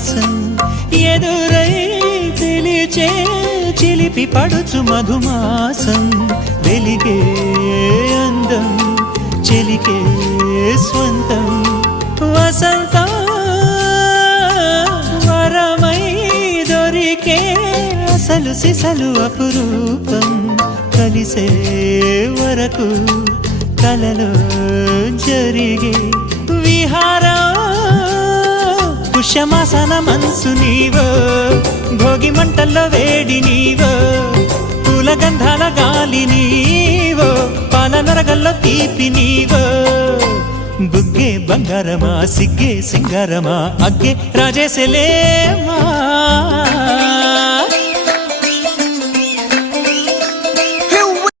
విలాసం ఎదురై పిలిచే చిలిపి పడుచు మధుమాసం వెలిగే అందం చెలికే స్వంతం వసంతం వరమై దొరికే అసలు సిసలు అపురూపం కలిసే వరకు కలలో జరిగే విహారం పుష్యమాసన మనసు నీవో భోగి మంటల్లో వేడి నీవో పూల గంధాల గాలి నీవో పాల నరగల్లో తీపి నీవో బుగ్గే బంగారమా సిగ్గే సింగారమా అగ్గే రాజేసెలేమా